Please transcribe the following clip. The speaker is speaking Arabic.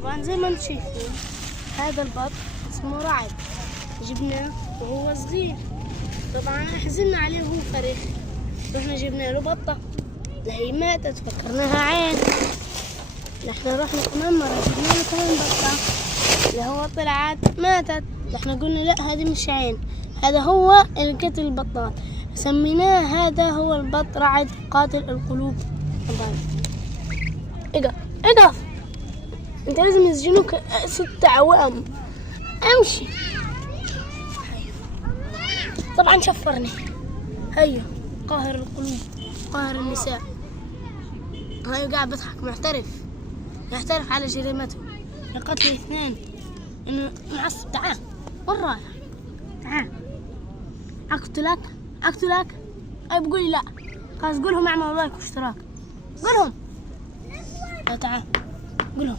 طبعا زي ما انتم شايفين هذا البط اسمه رعد، جبناه وهو صغير. طبعا حزننا عليه وهو فرخ، رحنا جبنا له بطة هي ماتت فكرناها عين. نحن رحنا كمان مرة جبنا له كمان بطة اللي هو طلعت ماتت، نحن قلنا لا هذه مش عين، هذا هو اللي قتل البطات، سميناه هذا هو البط رعد قاتل القلوب. اقف انت لازم يسجنوك 6 أعوام. امشي. طبعا شفرني. هيا قاهر القلوب قاهر النساء. هيا قاعد بضحك يعترف على جريمته لقتل 2 انه معصب. تعال وين رايح؟ تعال اقتلك اي بقولي لا خلاص قولهم اعملوا لايك واشتراك قولهم. لا تعال قولهم.